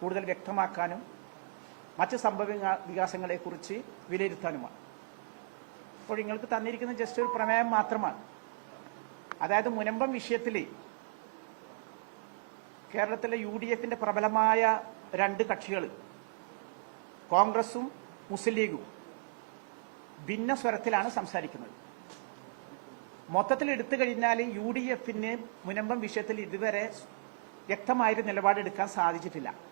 കൂടുതൽ വ്യക്തമാക്കാനും മറ്റ് സംഭവ വികാ- വികാസങ്ങളെക്കുറിച്ച് വിലയിരുത്താനുമാണ്. അപ്പോൾ നിങ്ങൾക്ക് തന്നിരിക്കുന്ന ജസ്റ്റ് ഒരു പ്രമേയം മാത്രമാണ്. അതായത് മുനമ്പം വിഷയത്തിൽ കേരളത്തിലെ യു ഡി എഫിന്റെ പ്രബലമായ രണ്ട് കക്ഷികൾ കോൺഗ്രസും മുസ്ലിം ലീഗും ഭിന്ന സ്വരത്തിലാണ് സംസാരിക്കുന്നത്. മൊത്തത്തിൽ എടുത്തു കഴിഞ്ഞാൽ യു ഡി എഫിന് മുനമ്പം വിഷയത്തിൽ ഇതുവരെ വ്യക്തമായൊരു നിലപാടെടുക്കാൻ സാധിച്ചിട്ടില്ല.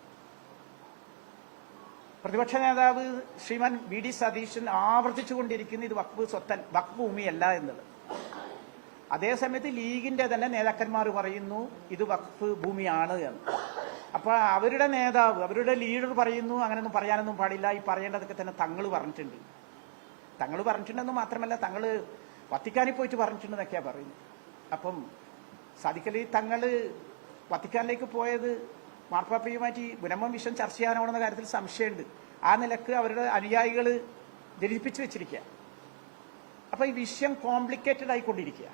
പ്രതിപക്ഷ നേതാവ് ശ്രീമാൻ വി ഡി സതീശൻ ആവർത്തിച്ചുകൊണ്ടിരിക്കുന്ന ഇത് വക്ഫ് സ്വത്തൻ വക്ഫ് ഭൂമിയല്ല എന്നുള്ളത് അതേസമയത്ത് ലീഗിന്റെ തന്നെ നേതാക്കന്മാർ പറയുന്നു ഇത് വക്ഫ് ഭൂമിയാണ് എന്ന്. അപ്പൊ അവരുടെ നേതാവ് അവരുടെ ലീഡർ പറയുന്നു അങ്ങനെയൊന്നും പറയാനൊന്നും പാടില്ല ഈ പറയേണ്ടതൊക്കെ തന്നെ തങ്ങൾ പറഞ്ഞിട്ടുണ്ട്. തങ്ങൾ പറഞ്ഞിട്ടുണ്ടെന്ന് മാത്രമല്ല തങ്ങൾ വത്തിക്കാനിൽ പോയിട്ട് പറഞ്ഞിട്ടുണ്ടെന്നൊക്കെയാ പറയുന്നത്. അപ്പം സാധിക്കലി തങ്ങൾ വത്തിക്കാനിലേക്ക് പോയത് മാർപ്പാപ്പയുമായിട്ട് ഈ ബുനമ്മം വിഷം ചർച്ച ചെയ്യാനാണെന്ന കാര്യത്തിൽ സംശയമുണ്ട്. ആ നിലയ്ക്ക് അവരുടെ അനുയായികൾ ധരിപ്പിച്ചു വെച്ചിരിക്കുക. അപ്പൊ ഈ വിഷയം കോംപ്ലിക്കേറ്റഡ് ആയിക്കൊണ്ടിരിക്കുക.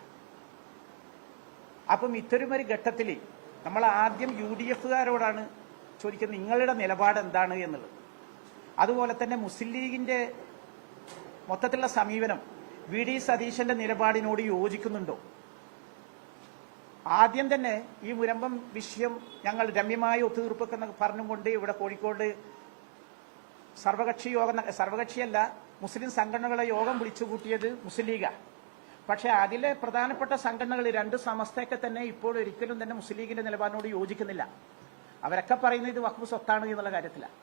അപ്പം ഇത്തരം ഒരു ഘട്ടത്തിൽ നമ്മൾ ആദ്യം യു ഡി എഫുകാരോടാണ് ചോദിക്കുന്നത് നിങ്ങളുടെ നിലപാട് എന്താണ് എന്നുള്ളത്. അതുപോലെ തന്നെ മുസ്ലിം ലീഗിന്റെ മൊത്തത്തിലുള്ള സമീപനം വി ഡി സതീശന്റെ നിലപാടിനോട് യോജിക്കുന്നുണ്ടോ? ആദ്യം തന്നെ ഈ മുരമ്പം വിഷയം ഞങ്ങൾ രമ്യമായ ഒത്തുതീർപ്പൊക്കെ പറഞ്ഞുകൊണ്ട് ഇവിടെ കോഴിക്കോട് സർവകക്ഷി യോഗം സർവകക്ഷിയല്ല മുസ്ലിം സംഘടനകളെ യോഗം വിളിച്ചു കൂട്ടിയത് മുസ്ലിം ലീഗാണ് പക്ഷെ അതിലെ പ്രധാനപ്പെട്ട സംഘടനകൾ രണ്ട് സമസ്തയൊക്കെ തന്നെ ഇപ്പോൾ ഒരിക്കലും തന്നെ മുസ്ലിം ലീഗിന്റെ നിലപാടിനോട് യോജിക്കുന്നില്ല. അവരൊക്കെ പറയുന്നത് ഇത് വഖഫ് സ്വത്താണ് എന്നുള്ള കാര്യത്തിലാണ്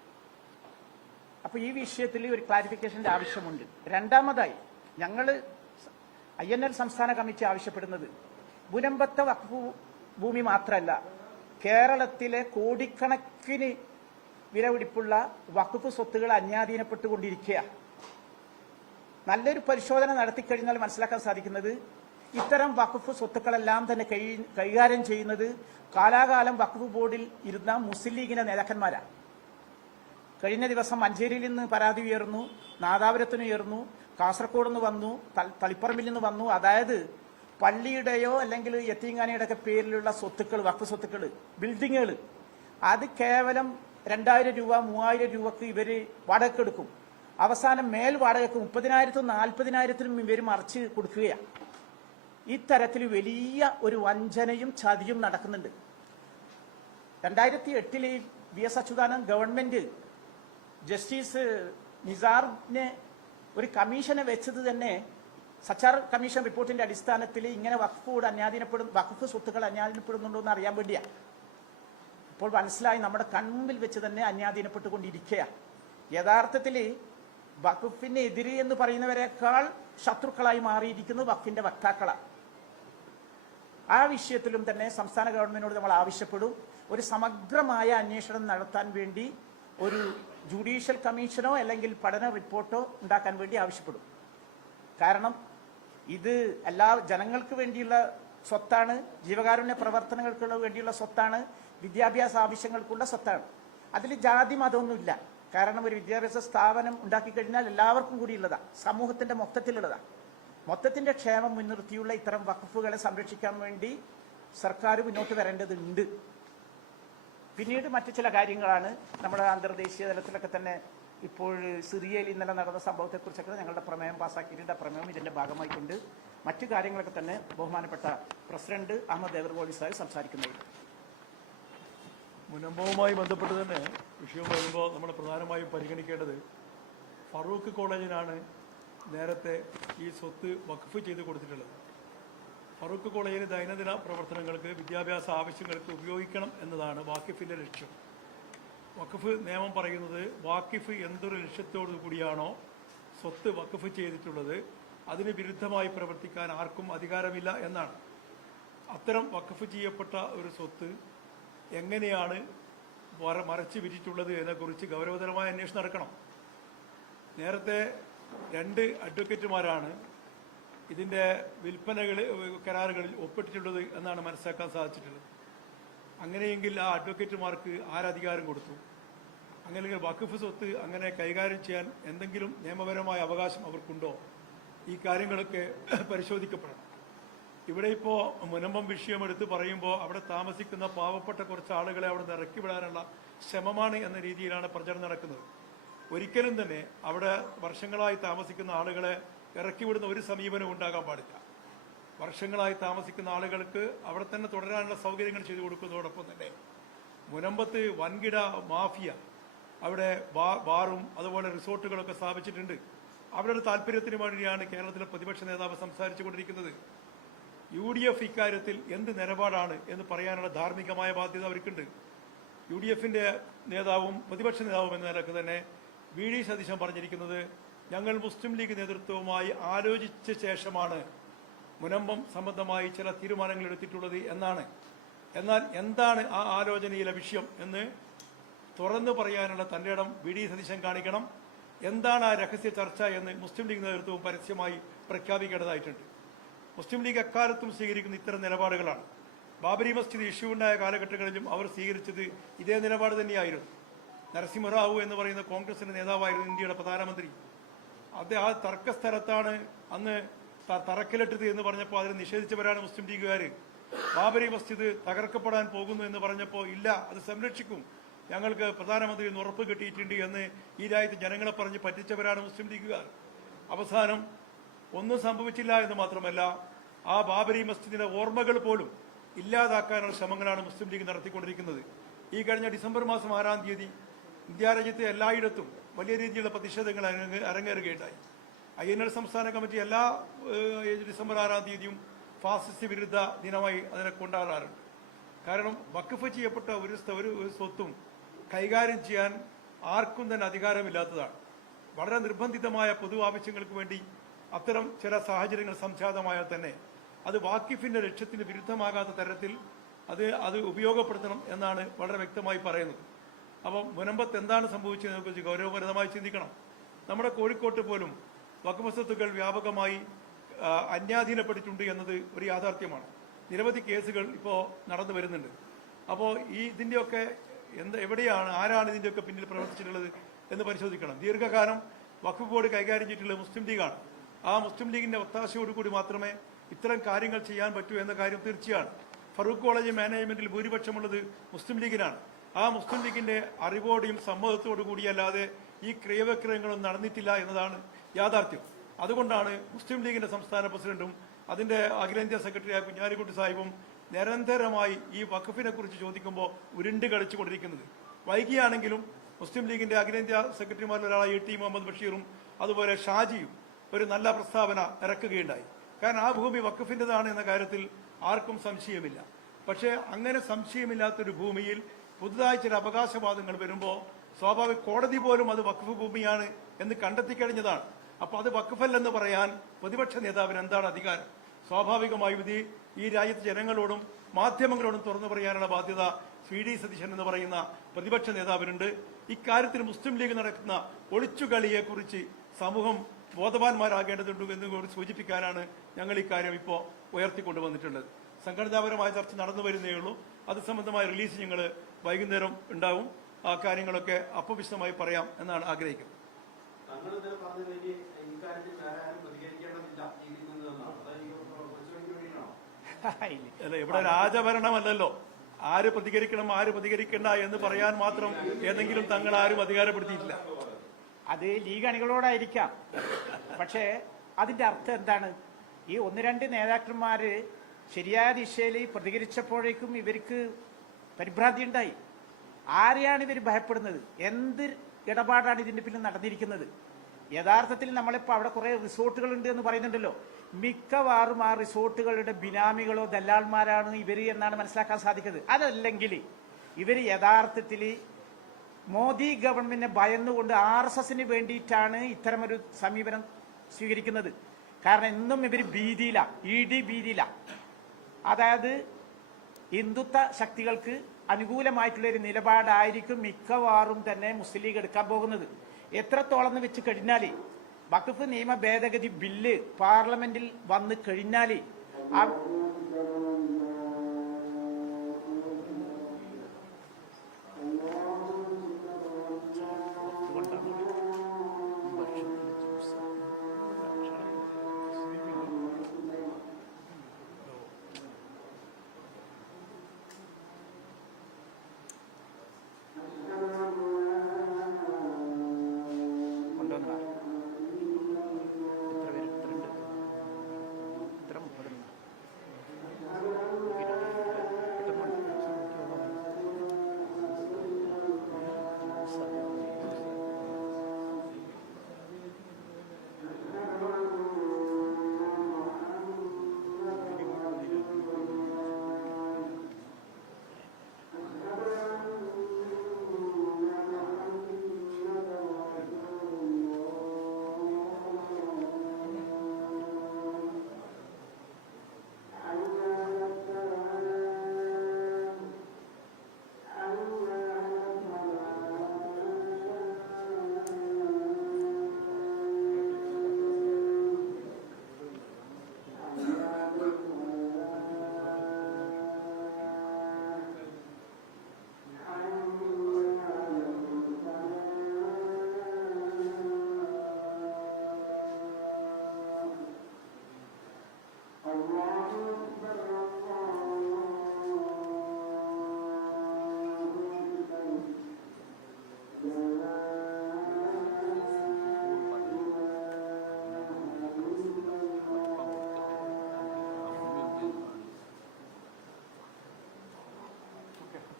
അപ്പൊ ഈ വിഷയത്തിൽ ഒരു ക്ലാരിഫിക്കേഷന്റെ ആവശ്യമുണ്ട്. രണ്ടാമതായി ഞങ്ങൾ ഐ സംസ്ഥാന കമ്മിറ്റി ആവശ്യപ്പെടുന്നത് മുനമ്പത്തെ വഖഫ് ഭൂമി മാത്രമല്ല കേരളത്തിലെ കോടിക്കണക്കിന് വിലപിടിപ്പുള്ള വഖഫ് സ്വത്തുകൾ അന്യാധീനപ്പെട്ടുകൊണ്ടിരിക്കുക നല്ലൊരു പരിശോധന നടത്തിക്കഴിഞ്ഞാൽ മനസ്സിലാക്കാൻ സാധിക്കുന്നത് ഇത്തരം വഖഫ് സ്വത്തുക്കളെല്ലാം തന്നെ കൈകാര്യം ചെയ്യുന്നത് കാലാകാലം വഖഫ് ബോർഡിൽ ഇരുന്ന മുസ്ലിം ലീഗിന്റെ നേതാക്കന്മാരാണ് കഴിഞ്ഞ ദിവസം മഞ്ചേരിയിൽ നിന്ന് പരാതി ഉയർന്നു നാദാപുരത്തിന് ഉയർന്നു കാസർഗോഡ് നിന്ന് വന്നു തളിപ്പറമ്പിൽ നിന്ന് വന്നു. അതായത് പള്ളിയുടെയോ അല്ലെങ്കിൽ യത്തീങ്ങാനയുടെ ഒക്കെ പേരിലുള്ള സ്വത്തുക്കൾ വഖഫ് സ്വത്തുക്കൾ ബിൽഡിങ്ങുകൾ അത് കേവലം രണ്ടായിരം രൂപ മൂവായിരം രൂപക്ക് ഇവർ വാടകയ്ക്ക് എടുക്കും. അവസാനം മേൽ വാടകയ്ക്ക് മുപ്പതിനായിരത്തും നാൽപ്പതിനായിരത്തിനും ഇവർ മറിച്ച് കൊടുക്കുകയാണ് ഇത്തരത്തിൽ വലിയ ഒരു വഞ്ചനയും ചതിയും നടക്കുന്നുണ്ട്. രണ്ടായിരത്തി എട്ടിൽ V S Achuthanandan government justice നിസാറിനെ ഒരു കമ്മീഷനെ വെച്ചത് തന്നെ സച്ചാർ കമ്മീഷൻ റിപ്പോർട്ടിന്റെ അടിസ്ഥാനത്തിൽ ഇങ്ങനെ വഖഫ് അന്യാധീനപ്പെടും വഖഫ് സ്വത്തുക്കൾ അന്യാധീനപ്പെടുന്നുണ്ടോ എന്ന് അറിയാൻ വേണ്ടിയാണ് ഇപ്പോൾ മനസ്സിലായി നമ്മുടെ കൺമുമ്പിൽ വെച്ച് തന്നെ അന്യാധീനപ്പെട്ടുകൊണ്ടിരിക്കുകയാണ് യഥാർത്ഥത്തിൽ വഖഫിനെതിരെ എന്ന് പറയുന്നവരെക്കാൾ ശത്രുക്കളായി മാറിയിരിക്കുന്നത് വഖഫിന്റെ വക്താക്കളാണ് ആ വിഷയത്തിലും തന്നെ സംസ്ഥാന ഗവൺമെന്റിനോട് നമ്മൾ ആവശ്യപ്പെടും. ഒരു സമഗ്രമായ അന്വേഷണം നടത്താൻ വേണ്ടി ഒരു ജുഡീഷ്യൽ കമ്മീഷനോ അല്ലെങ്കിൽ പഠന റിപ്പോർട്ടോ ഉണ്ടാക്കാൻ വേണ്ടി ആവശ്യപ്പെടും. കാരണം ഇത് എല്ലാ ജനങ്ങൾക്ക് വേണ്ടിയുള്ള സ്വത്താണ് ജീവകാരുണ്യ പ്രവർത്തനങ്ങൾക്ക് വേണ്ടിയുള്ള സ്വത്താണ് വിദ്യാഭ്യാസ ആവശ്യങ്ങൾക്കുള്ള സ്വത്താണ്. അതിൽ ജാതി മതമൊന്നുമില്ല. കാരണം ഒരു വിദ്യാഭ്യാസ സ്ഥാപനം ഉണ്ടാക്കി കഴിഞ്ഞാൽ എല്ലാവർക്കും കൂടിയുള്ളതാണ് സമൂഹത്തിന്റെ മൊത്തത്തിലുള്ളതാണ് മൊത്തത്തിന്റെ ക്ഷേമം മുൻനിർത്തിയുള്ള ഇത്തരം വഖഫുകളെ സംരക്ഷിക്കാൻ വേണ്ടി സർക്കാർ മുന്നോട്ട് വരേണ്ടതുണ്ട്. പിന്നീട് മറ്റു ചില കാര്യങ്ങളാണ് നമ്മുടെ അന്തർദേശീയ തലത്തിലൊക്കെ തന്നെ ഇപ്പോൾ സിറിയയിൽ ഇന്നലെ നടന്ന സംഭവത്തെക്കുറിച്ചൊക്കെ ഞങ്ങളുടെ പ്രമേയം പാസ്സാക്കിയിട്ടുണ്ട് പ്രമേയം ഇതിന്റെ ഭാഗമായിട്ടുണ്ട് മറ്റു കാര്യങ്ങളൊക്കെ തന്നെ ബഹുമാനപ്പെട്ട പ്രസിഡന്റ് അഹമ്മദ് ദേവർഗോളി സാഹിബ് സംസാരിക്കുന്നത് മുനമ്പവുമായി ബന്ധപ്പെട്ട് തന്നെ വിഷയം വരുമ്പോൾ നമ്മൾ പ്രധാനമായും പരിഗണിക്കേണ്ടത് ഫറൂഖ് കോളേജിനാണ് നേരത്തെ ഈ സ്വത്ത് വഖഫ് ചെയ്ത് കൊടുത്തിട്ടുള്ളത്. ഫറൂഖ് കോളേജിന് ദൈനംദിന പ്രവർത്തനങ്ങൾക്ക് വിദ്യാഭ്യാസ ആവശ്യങ്ങൾക്ക് ഉപയോഗിക്കണം എന്നതാണ് വാക്കിഫിന്റെ ലക്ഷ്യം. വഖഫ് നിയമം പറയുന്നത് വാക്കിഫ് എന്തൊരു ലക്ഷ്യത്തോടു കൂടിയാണോ സ്വത്ത് വഖഫ് ചെയ്തിട്ടുള്ളത് അതിന് വിരുദ്ധമായി പ്രവർത്തിക്കാൻ ആർക്കും അധികാരമില്ല എന്നാണ്. അത്തരം വഖഫ് ചെയ്യപ്പെട്ട ഒരു സ്വത്ത് എങ്ങനെയാണ് മറച്ചു വിരിച്ചിട്ടുള്ളത് എന്നെക്കുറിച്ച് ഗൗരവതരമായ അന്വേഷണം നടക്കണം. നേരത്തെ രണ്ട് അഡ്വക്കേറ്റുമാരാണ് ഇതിന്റെ വിൽപ്പനകൾ കരാറുകളിൽ ഒപ്പിട്ടിട്ടുള്ളത് എന്നാണ് മനസ്സിലാക്കാൻ സാധിച്ചിട്ടുള്ളത്. അങ്ങനെയെങ്കിൽ ആ അഡ്വക്കേറ്റുമാർക്ക് ആരധികാരം കൊടുത്തു. അങ്ങനെ വഖഫ് സ്വത്ത് അങ്ങനെ കൈകാര്യം ചെയ്യാൻ എന്തെങ്കിലും നിയമപരമായ അവകാശം അവർക്കുണ്ടോ? ഈ കാര്യങ്ങളൊക്കെ പരിശോധിക്കപ്പെടണം. ഇവിടെ ഇപ്പോൾ മുനമ്പം വിഷയമെടുത്ത് പറയുമ്പോൾ അവിടെ താമസിക്കുന്ന പാവപ്പെട്ട കുറച്ച് ആളുകളെ അവിടെ നിന്ന് ഇറക്കി വിടാനുള്ള ശ്രമമാണ് എന്ന രീതിയിലാണ് പ്രചരണം നടക്കുന്നത്. ഒരിക്കലും തന്നെ അവിടെ വർഷങ്ങളായി താമസിക്കുന്ന ആളുകളെ ഇറക്കി വിടുന്ന ഒരു സമീപനവും ഉണ്ടാകാൻ പാടില്ല. വർഷങ്ങളായി താമസിക്കുന്ന ആളുകൾക്ക് അവിടെ തന്നെ തുടരാനുള്ള സൗകര്യങ്ങൾ ചെയ്തു കൊടുക്കുന്നതോടൊപ്പം തന്നെ. മുനമ്പത്ത് വൻകിട മാഫിയ അവിടെ ബാറും അതുപോലെ റിസോർട്ടുകളൊക്കെ സ്ഥാപിച്ചിട്ടുണ്ട്. അവരുടെ താല്പര്യത്തിന് വേണ്ടിയാണ് കേരളത്തിലെ പ്രതിപക്ഷ നേതാവ് സംസാരിച്ചു കൊണ്ടിരിക്കുന്നത്. യു ഡി എഫ് ഇക്കാര്യത്തിൽ എന്ത് നിലപാടാണ് എന്ന് പറയാനുള്ള ധാർമ്മികമായ ബാധ്യത അവർക്കുണ്ട്. യു ഡി എഫിന്റെ നേതാവും പ്രതിപക്ഷ നേതാവും എന്ന നിലയ്ക്ക് തന്നെ വി ഡി സതീശൻ പറഞ്ഞിരിക്കുന്നത് ഞങ്ങൾ മുസ്ലിം ലീഗ് നേതൃത്വവുമായി ആലോചിച്ച ശേഷമാണ് മുനമ്പം സംബന്ധമായി ചില തീരുമാനങ്ങൾ എടുത്തിട്ടുള്ളത് എന്നാണ്. എന്നാൽ എന്താണ് ആ ആലോചനയിലെ വിഷയം എന്ന് തുറന്നു പറയാനുള്ള തന്റെ ഇടം വി ഡി സതീശൻ കാണിക്കണം. എന്താണ് ആ രഹസ്യ ചർച്ച എന്ന് മുസ്ലിം ലീഗ് നേതൃത്വവും പരസ്യമായി പ്രഖ്യാപിക്കേണ്ടതായിട്ടുണ്ട്. മുസ്ലിം ലീഗ് എക്കാലത്തും സ്വീകരിക്കുന്ന ഇത്തരം നിലപാടുകളാണ്. ബാബരി മസ്ജിദ് ഇഷ്യൂ ഉണ്ടായ കാലഘട്ടങ്ങളിലും അവർ സ്വീകരിച്ചത് ഇതേ നിലപാട് തന്നെയായിരുന്നു. നരസിംഹറാവു എന്ന് പറയുന്ന കോൺഗ്രസിന്റെ നേതാവായിരുന്നു ഇന്ത്യയുടെ പ്രധാനമന്ത്രി. അത് ആ തർക്കസ്ഥലത്താണ് അന്ന് ത- തറക്കല്ലിട്ടത് എന്ന് പറഞ്ഞപ്പോൾ അതിനെ നിഷേധിച്ചവരാണ് മുസ്ലിം ലീഗുകാർ ബാബരി മസ്ജിദ് തകർക്കപ്പെടാൻ പോകുന്നു എന്ന് പറഞ്ഞപ്പോൾ ഇല്ല അത് സംരക്ഷിക്കും. ഞങ്ങൾക്ക് പ്രധാനമന്ത്രി ഇന്ന് ഉറപ്പ് കിട്ടിയിട്ടുണ്ട് എന്ന് ഈ രാജ്യത്ത് ജനങ്ങളെ പറഞ്ഞ് പറ്റിച്ചവരാണ് മുസ്ലിം ലീഗുകാർ. അവസാനം ഒന്നും സംഭവിച്ചില്ല എന്ന് മാത്രമല്ല ആ ബാബരി മസ്ജിദിന്റെ ഓർമ്മകൾ പോലും ഇല്ലാതാക്കാനുള്ള ശ്രമങ്ങളാണ് മുസ്ലിം ലീഗ് നടത്തിക്കൊണ്ടിരിക്കുന്നത്. ഈ കഴിഞ്ഞ ഡിസംബർ മാസം ആറാം തീയതി ഇന്ത്യ രാജ്യത്തെ എല്ലായിടത്തും വലിയ രീതിയിലുള്ള പ്രതിഷേധങ്ങൾ അരങ്ങ് അരങ്ങേറുകയുണ്ടായി. ഐ എൻ എൽ സംസ്ഥാന കമ്മിറ്റി എല്ലാ ഡിസംബർ ആറാം തീയതിയും ഫാസിസ്റ്റ് വിരുദ്ധ ദിനമായി അതിനെ കൊണ്ടാടാറുണ്ട് കാരണം വക്കഫ് ചെയ്യപ്പെട്ട ഒരു ഒരു സ്വത്തും കൈകാര്യം ചെയ്യാൻ ആർക്കും തന്നെ അധികാരമില്ലാത്തതാണ്. വളരെ നിർബന്ധിതമായ പൊതു ആവശ്യങ്ങൾക്ക് വേണ്ടി അത്തരം ചില സാഹചര്യങ്ങൾ സംജാതമായാൽ തന്നെ അത് വാക്കിഫിന്റെ ലക്ഷ്യത്തിന് വിരുദ്ധമാകാത്ത തരത്തിൽ അത് അത് ഉപയോഗപ്പെടുത്തണം എന്നാണ് വളരെ വ്യക്തമായി പറയുന്നത്. അപ്പം മുനമ്പത്ത് എന്താണ് സംഭവിച്ചതിനെ കുറിച്ച് ഗൗരവപരമായി ചിന്തിക്കണം. നമ്മുടെ കോഴിക്കോട്ട് പോലും സ്വത്തുക്കൾ വ്യാപകമായി അന്യാധീനപ്പെട്ടിട്ടുണ്ട് എന്നത് ഒരു യാഥാർത്ഥ്യമാണ്. നിരവധി കേസുകൾ ഇപ്പോൾ നടന്നു വരുന്നുണ്ട്. അപ്പോൾ ഈ ഇതിന്റെയൊക്കെ എന്ത് എവിടെയാണ് ആരാണ് ഇതിന്റെയൊക്കെ പിന്നിൽ പ്രവർത്തിച്ചിട്ടുള്ളത് എന്ന് പരിശോധിക്കണം. ദീർഘകാലം വഖഫ് ബോർഡ് കൈകാര്യം ചെയ്തിട്ടുള്ള മുസ്ലിം ലീഗാണ്. ആ മുസ്ലിം ലീഗിന്റെ ഒത്താശയോടുകൂടി മാത്രമേ ഇത്തരം കാര്യങ്ങൾ ചെയ്യാൻ പറ്റൂ എന്ന കാര്യം തീർച്ചയാണ്. ഫറൂഖ് കോളേജ് മാനേജ്മെന്റിൽ ഭൂരിപക്ഷമുള്ളത് മുസ്ലിം ലീഗിനാണ്. ആ മുസ്ലിം ലീഗിന്റെ അറിവോടെയും സമ്മതത്തോടു കൂടിയല്ലാതെ ഈ ക്രിയവിക്രയങ്ങളൊന്നും നടന്നിട്ടില്ല എന്നതാണ് യാഥാർത്ഥ്യം. അതുകൊണ്ടാണ് മുസ്ലിം ലീഗിന്റെ സംസ്ഥാന പ്രസിഡന്റും അതിന്റെ അഖിലേന്ത്യാ സെക്രട്ടറിയായ കുഞ്ഞാലിക്കുട്ടി സാഹിബും നിരന്തരമായി ഈ വഖഫിനെ കുറിച്ച് ചോദിക്കുമ്പോൾ ഉരുണ്ട് കളിച്ചുകൊണ്ടിരിക്കുന്നത്. വൈകിയാണെങ്കിലും മുസ്ലിം ലീഗിന്റെ അഖിലേന്ത്യാ സെക്രട്ടറിമാരിൽ ഒരാളായ എ ടി മുഹമ്മദ് ബഷീറും അതുപോലെ ഷാജിയും ഒരു നല്ല പ്രസ്താവന ഇറക്കുകയുണ്ടായി. കാരണം ആ ഭൂമി വഖഫിന്റേതാണ് എന്ന കാര്യത്തിൽ ആർക്കും സംശയമില്ല. പക്ഷേ അങ്ങനെ സംശയമില്ലാത്തൊരു ഭൂമിയിൽ പുതുതായി ചില അവകാശവാദങ്ങൾ വരുമ്പോൾ സ്വാഭാവിക കോടതി പോലും അത് വഖഫ് ഭൂമിയാണ് എന്ന് കണ്ടെത്തി കഴിഞ്ഞതാണ് അപ്പൊ അത് വക്കഫല്ലെന്ന് പറയാൻ പ്രതിപക്ഷ നേതാവിന് എന്താണ് അധികാരം? സ്വാഭാവികമായും ഇത് ഈ രാജ്യത്തെ ജനങ്ങളോടും മാധ്യമങ്ങളോടും തുറന്നു പറയാനുള്ള ബാധ്യത സി ഡി സതീശൻ എന്ന് പറയുന്ന പ്രതിപക്ഷ നേതാവിനുണ്ട്. ഇക്കാര്യത്തിൽ മുസ്ലിം ലീഗ് നടക്കുന്ന ഒളിച്ചുകളിയെക്കുറിച്ച് സമൂഹം ബോധവാന്മാരാകേണ്ടതുണ്ട് എന്ന് സൂചിപ്പിക്കാനാണ് ഞങ്ങൾ ഇക്കാര്യം ഇപ്പോൾ ഉയർത്തിക്കൊണ്ടുവന്നിട്ടുള്ളത്. സംഘടനാപരമായ ചർച്ച നടന്നു വരുന്നേ ഉള്ളൂ. അത് സംബന്ധമായ റിലീസ് ഞങ്ങൾ വൈകുന്നേരം ഉണ്ടാവും. ആ കാര്യങ്ങളൊക്കെ അപ്പവിശദമായി പറയാം എന്നാണ് ആഗ്രഹിക്കുന്നത്. ഇക്കാര്യത്തിൽ വേറെ ആരും പ്രതികരിക്കേണ്ടതില്ല ഇതിൽ നിന്ന്. അല്ല ഇവിടെ രാജഭരണമല്ലല്ലോ ആര് പ്രതികരിക്കണം ആര് പ്രതികരിക്കണ്ട എന്ന് പറയാൻ മാത്രം ഏതെങ്കിലും തങ്ങൾ ആരും അധികാരപ്പെടുത്തിയിട്ടില്ല. അത് ലീഗ് അണികളോടായിരിക്കാം. പക്ഷേ അതിന്റെ അർത്ഥം എന്താണ്? ഈ ഒന്ന് രണ്ട് നേതാക്കന്മാര് ശരിയായ ദിശയിൽ പ്രതികരിച്ചപ്പോഴേക്കും ഇവർക്ക് പരിഭ്രാന്തി ഉണ്ടായി. ആരെയാണ് ഇവർ ഭയപ്പെടുന്നത്? എന്ത് ഇടപാടാണ് ഇതിന്റെ പിന്നിൽ നടന്നിരിക്കുന്നത്? യഥാർത്ഥത്തിൽ നമ്മളിപ്പോൾ അവിടെ കുറേ റിസോർട്ടുകളുണ്ട് എന്ന് പറയുന്നുണ്ടല്ലോ. മിക്കവാറും ആ റിസോർട്ടുകളുടെ ബിനാമികളോ ദല്ലാൾമാരാണ് ഇവർ എന്നാണ് മനസ്സിലാക്കാൻ സാധിക്കുന്നത്. അതല്ലെങ്കിൽ ഇവർ യഥാർത്ഥത്തിൽ മോദി ഗവൺമെന്റിനെ ഭയന്നുകൊണ്ട് ആർ എസ് എസിന് വേണ്ടിയിട്ടാണ് ഇത്തരമൊരു സമീപനം സ്വീകരിക്കുന്നത്. കാരണം എന്നും ഇവർ ഭീതിയിലാണ് ഇ ഡി ഭീതിയിലാണ് അതായത് ഹിന്ദുത്വ ശക്തികൾക്ക് അനുകൂലമായിട്ടുള്ള ഒരു നിലപാടായിരിക്കും മിക്കവാറും തന്നെ മുസ്ലിം ലീഗ് എടുക്കാൻ പോകുന്നത്. എത്രത്തോളം വെച്ച് കഴിഞ്ഞാൽ വഖഫ് നിയമ ഭേദഗതി ബില്ല് പാർലമെന്റിൽ വന്ന് കഴിഞ്ഞാൽ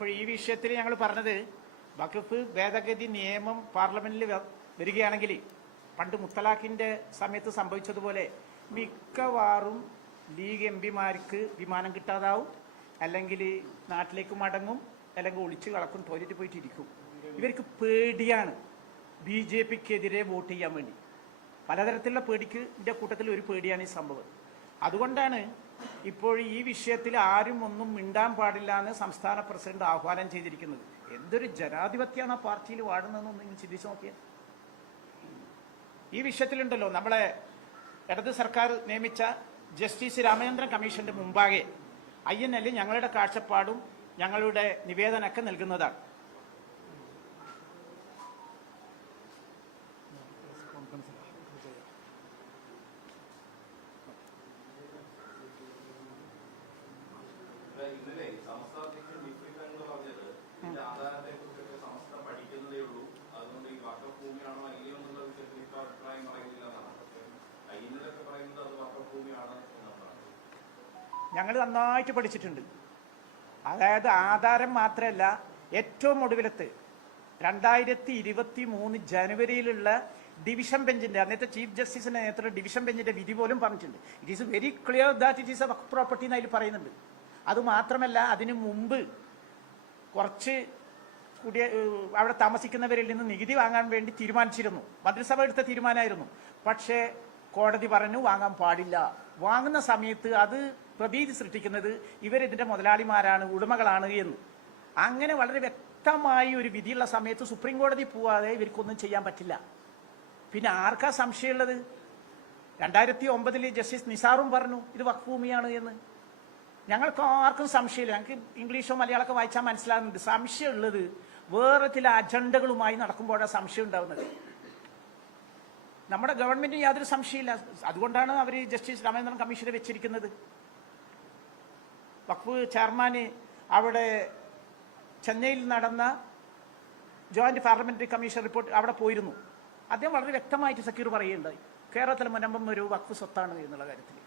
ആ ഈ വിഷയത്തിൽ ഞങ്ങൾ പറഞ്ഞത് വഖഫ് ഭേദഗതി നിയമം പാർലമെന്റിൽ വരികയാണെങ്കിൽ പണ്ട് മുത്തലാഖിന്റെ സമയത്ത് സംഭവിച്ചതുപോലെ മിക്കവാറും ലീഗ് എം പിമാർക്ക് വിമാനം കിട്ടാതാവും അല്ലെങ്കിൽ നാട്ടിലേക്ക് മടങ്ങും അല്ലെങ്കിൽ ഒളിച്ചു കളക്കും ടോയ്ലറ്റ് പോയിട്ട് ഇരിക്കും ഇവർക്ക് പേടിയാണ് ബി ജെ പിക്കെതിരെ വോട്ട് ചെയ്യാൻ വേണ്ടി. പലതരത്തിലുള്ള പേടിക്ക് ഇതിന്റെ കൂട്ടത്തിൽ ഒരു പേടിയാണ് ഈ സംഭവം. അതുകൊണ്ടാണ് ഇപ്പോൾ ഈ വിഷയത്തിൽ ആരും ഒന്നും മിണ്ടാൻ പാടില്ല എന്ന് സംസ്ഥാന പ്രസിഡന്റ് ആഹ്വാനം ചെയ്തിരിക്കുന്നത്. എന്തൊരു ജനാധിപത്യമാണ് ആ പാർട്ടിയിൽ വാടുന്നതെന്ന് നിങ്ങൾ ചിന്തിച്ചു നോക്കിയാൽ ഈ വിഷയത്തിലുണ്ടല്ലോ നമ്മളെ ഇടത് സർക്കാർ നിയമിച്ച ജസ്റ്റിസ് രാമചന്ദ്രൻ കമ്മീഷന്റെ മുമ്പാകെ ഐ എൻ ഞങ്ങളുടെ കാഴ്ചപ്പാടും ഞങ്ങളുടെ നിവേദനമൊക്കെ നൽകുന്നതാണ് ഇവിടെ ഇന്നലെ സമസ്ത അധ്യക്ഷൻ ജിഫ്രി തങ്ങൾ പറഞ്ഞത് ഇതിന്റെ ആധാരത്തെ കുറിച്ചൊക്കെ സമസ്ത പഠിക്കുന്നതേ ഉള്ളൂ അതുകൊണ്ട് ഈ വക്കഫ് ഭൂമിയാണോ അല്ലയോ എന്നുള്ള വിഷയത്തിൽ ഇപ്പൊ അഭിപ്രായം പറയുന്നില്ല എന്നാണ് പക്ഷേ ഇന്നലൊക്കെ പറയുന്നത് അത് വക്കഫ് ഭൂമിയാണ് എന്നുള്ളതാണ് ഞങ്ങൾ നന്നായിട്ട് പഠിച്ചിട്ടുണ്ട്. അതായത് ആധാരം മാത്രമല്ല ഏറ്റവും ഒടുവിലത്ത് രണ്ടായിരത്തി ഇരുപത്തി മൂന്ന് ജനുവരിയിലുള്ള ഡിവിഷൻ ബെഞ്ചിന്റെ അന്നത്തെ ചീഫ് ജസ്റ്റിസിന്റെ നേതൃത്വം ഡിവിഷൻ ബെഞ്ചിന്റെ വിധി പോലും പറഞ്ഞിട്ടുണ്ട്. It is very clear that it is a work property എന്ന് അതിൽ പറയുന്നുണ്ട്. അത് മാത്രമല്ല അതിനു മുമ്പ് കുറച്ച് കുടിയ അവിടെ താമസിക്കുന്നവരിൽ നിന്ന് നികുതി വാങ്ങാൻ വേണ്ടി തീരുമാനിച്ചിരുന്നു. മന്ത്രിസഭ എടുത്ത തീരുമാനമായിരുന്നു. പക്ഷേ കോടതി പറഞ്ഞു വാങ്ങാൻ പാടില്ല. വാങ്ങുന്ന സമയത്ത് അത് പ്രതീതി സൃഷ്ടിക്കുന്നത് ഇവരിതിന്റെ മുതലാളിമാരാണ് ഉടമകളാണ് എന്ന്. അങ്ങനെ വളരെ വ്യക്തമായി ഒരു വിധിയുള്ള സമയത്ത് സുപ്രീം കോടതി പോവാതെ ഇവർക്കൊന്നും ചെയ്യാൻ പറ്റില്ല. പിന്നെ ആർക്കാ സംശയമുള്ളത്? രണ്ടായിരത്തി ഒമ്പതിൽ ജസ്റ്റിസ് നിസാറും പറഞ്ഞു ഇത് വക്ഭൂമിയാണ് എന്ന്. ഞങ്ങൾക്ക് ആർക്കും സംശയമില്ല. ഞങ്ങൾക്ക് ഇംഗ്ലീഷോ മലയാളമൊക്കെ വായിച്ചാൽ മനസ്സിലാകുന്നുണ്ട്. സംശയമുള്ളത് വേറെ ചില അജണ്ടകളുമായി നടക്കുമ്പോഴാണ് സംശയം ഉണ്ടാവുന്നത്. നമ്മുടെ ഗവൺമെന്റിന് യാതൊരു സംശയമില്ല. അതുകൊണ്ടാണ് അവർ ജസ്റ്റിസ് രാമചന്ദ്രൻ കമ്മീഷനെ വെച്ചിരിക്കുന്നത്. വഖഫ് ചെയർമാന് അവിടെ ചെന്നൈയിൽ നടന്ന ജോയിന്റ് പാർലമെന്ററി കമ്മീഷൻ റിപ്പോർട്ട് അവിടെ പോയിരുന്നു. അദ്ദേഹം വളരെ വ്യക്തമായിട്ട് സക്കീർ പറയുന്നുണ്ടായി കേരളത്തിലെ മുനമ്പം ഒരു വഖഫ് സ്വത്താണ് എന്നുള്ള കാര്യത്തിൽ.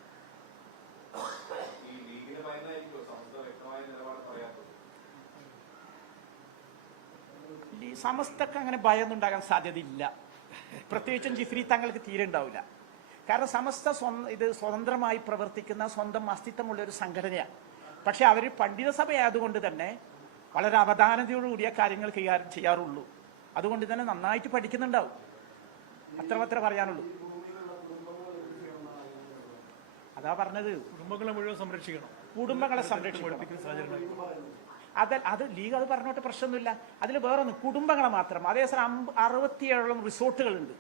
സമസ്തക്ക് അങ്ങനെ ഭയമൊന്നും ഉണ്ടാകാൻ സാധ്യതയില്ല. പ്രത്യേകിച്ചും ജിഫ്രി തങ്ങൾക്ക് തീരെ ഉണ്ടാവില്ല. കാരണം സമസ്ത സ്വ ഇത് സ്വതന്ത്രമായി പ്രവർത്തിക്കുന്ന സ്വന്തം അസ്തിത്വമുള്ള ഒരു സംഘടനയാണ്. പക്ഷെ അവർ പണ്ഡിത സഭയായതുകൊണ്ട് തന്നെ വളരെ അവധാനതയോടുകൂടിയ കാര്യങ്ങൾ കൈകാര്യം ചെയ്യാറുള്ളൂ. അതുകൊണ്ട് തന്നെ നന്നായിട്ട് പഠിക്കുന്നുണ്ടാവും. അത്രമാത്രമേ പറയാനുള്ളൂ. അതാ പറഞ്ഞത്. കുടുംബങ്ങളെ മുഴുവൻ സംരക്ഷിക്കണം. കുടുംബങ്ങളെ സംരക്ഷിക്കണം. അത് അത് ലീഗ് അത് പറഞ്ഞോട്ട് പ്രശ്നമൊന്നുമില്ല. അതിൽ വേറൊന്ന് കുടുംബങ്ങളെ മാത്രം. അതേസമയം അമ്പ അറുപത്തിയേഴോളം റിസോർട്ടുകളുണ്ട്.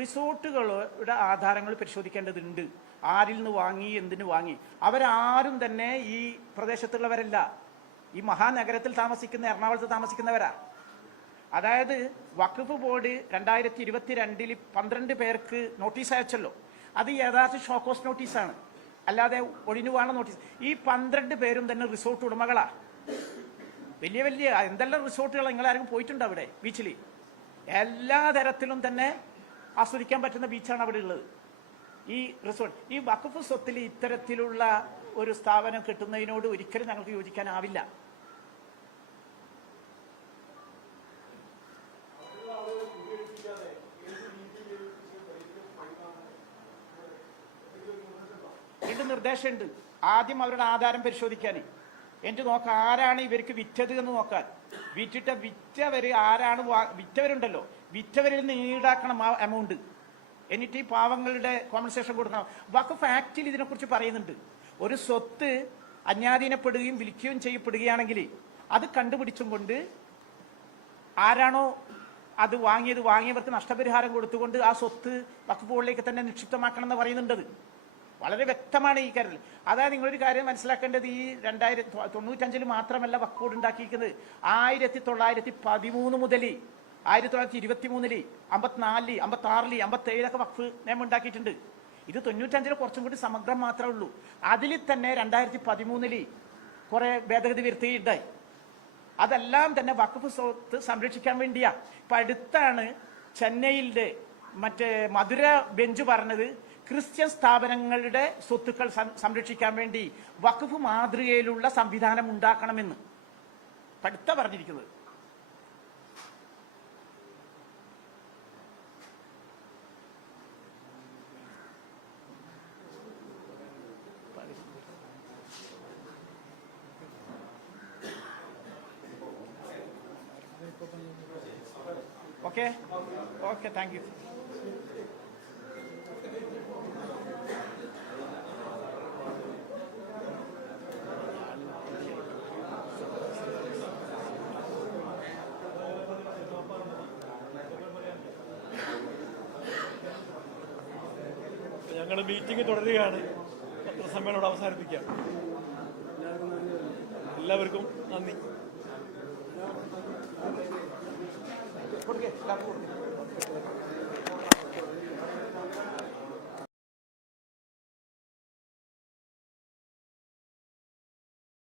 റിസോർട്ടുകളുടെ ആധാരങ്ങൾ പരിശോധിക്കേണ്ടതുണ്ട്. ആരിൽ നിന്ന് വാങ്ങി എന്തിനു വാങ്ങി. അവരാരും തന്നെ ഈ പ്രദേശത്തുള്ളവരല്ല. ഈ മഹാനഗരത്തിൽ താമസിക്കുന്ന എറണാകുളത്ത് താമസിക്കുന്നവരാ. അതായത് വഖഫ് ബോർഡ് രണ്ടായിരത്തി ഇരുപത്തിരണ്ടിൽ പന്ത്രണ്ട് പേർക്ക് നോട്ടീസ് അയച്ചല്ലോ. അത് യഥാർത്ഥ ഷോക്കോസ് നോട്ടീസാണ്. അല്ലാതെ ഒഴിഞ്ഞു പോകാനുള്ള നോട്ടീസ്. ഈ പന്ത്രണ്ട് പേരും തന്നെ റിസോർട്ട് ഉടമകളാ. വലിയ വലിയ എന്തെല്ലാം റിസോർട്ടുകൾ നിങ്ങളാരും പോയിട്ടുണ്ട് അവിടെ ബീച്ചിൽ എല്ലാ തരത്തിലും തന്നെ ആസ്വദിക്കാൻ പറ്റുന്ന ബീച്ചാണ് അവിടെ ഉള്ളത്. ഈ റിസോർട്ട് ഈ വഖഫ് സ്വത്തിൽ ഇത്തരത്തിലുള്ള ഒരു സ്ഥാപനം കിട്ടുന്നതിനോട് ഒരിക്കലും ഞങ്ങൾക്ക് യോജിക്കാനാവില്ല. വീണ്ടും നിർദ്ദേശമുണ്ട്. ആദ്യം അവരുടെ ആധാരം പരിശോധിക്കാൻ എന്നിട്ട് നോക്കാം ആരാണ് ഇവർക്ക് വിറ്റത് എന്ന് നോക്കാൻ. വിറ്റിട്ട വിറ്റവര് ആരാണ് വിറ്റവരുണ്ടല്ലോ. വിറ്റവരിൽ നിന്ന് ഈടാക്കണം ആ എമൗണ്ട് എന്നിട്ട് ഈ പാവങ്ങളുടെ കോമ്പൻസേഷൻ കൊടുക്കണം. വഖഫ് ആക്ടിൽ ഇതിനെക്കുറിച്ച് പറയുന്നുണ്ട്. ഒരു സ്വത്ത് അന്യാധീനപ്പെടുകയും വിൽക്കുകയും ചെയ്യപ്പെടുകയാണെങ്കിൽ അത് കണ്ടുപിടിച്ചും കൊണ്ട് ആരാണോ അത് വാങ്ങിയത് വാങ്ങിയവർക്ക് നഷ്ടപരിഹാരം കൊടുത്തുകൊണ്ട് ആ സ്വത്ത് ബോർഡിലേക്ക് തന്നെ നിക്ഷിപ്തമാക്കണം എന്ന് പറയുന്നുണ്ടത് വളരെ വ്യക്തമാണ് ഈ കാര്യത്തിൽ അതായത് നിങ്ങളൊരു കാര്യം മനസ്സിലാക്കേണ്ടത് ഈ രണ്ടായിരത്തി തൊണ്ണൂറ്റഞ്ചിൽ മാത്രമല്ല വഖഫ് ഉണ്ടാക്കിയിരിക്കുന്നത്. ആയിരത്തി തൊള്ളായിരത്തി പതിമൂന്ന് മുതൽ ആയിരത്തി തൊള്ളായിരത്തി ഇരുപത്തി മൂന്നിൽ അമ്പത്തിനാലിൽ അമ്പത്തി ആറിൽ അമ്പത്തി ഏഴിലൊക്കെ വഖഫ് നിയമം ഉണ്ടാക്കിയിട്ടുണ്ട്. ഇത് തൊണ്ണൂറ്റഞ്ചിൽ കുറച്ചും കൂടി സമഗ്രം മാത്രമേ ഉള്ളൂ. അതിൽ തന്നെ രണ്ടായിരത്തി പതിമൂന്നിൽ കുറെ ഭേദഗതി വരുത്തിയിട്ടുണ്ടായി. അതെല്ലാം തന്നെ വഖഫ് സ്വത്ത് സംരക്ഷിക്കാൻ വേണ്ടിയാ. ഇപ്പൊ അടുത്താണ് ചെന്നൈയിലെ മറ്റേ മധുര ബെഞ്ച് പറഞ്ഞത്. ക്രിസ്ത്യൻ സ്ഥാപനങ്ങളുടെ സ്വത്തുക്കൾ സംരക്ഷിക്കാൻ വേണ്ടി വഖഫ് മാതൃകയിലുള്ള സംവിധാനം ഉണ്ടാക്കണമെന്ന് പഠിത്ത പറഞ്ഞിരിക്കുന്നത്. ഞങ്ങൾ മീറ്റിംഗ് തുടരുകയാണ്. പത്രസമ്മേളനം അവസാനിപ്പിക്കാം. എല്ലാവർക്കും നന്ദി. കൊടുക്കേ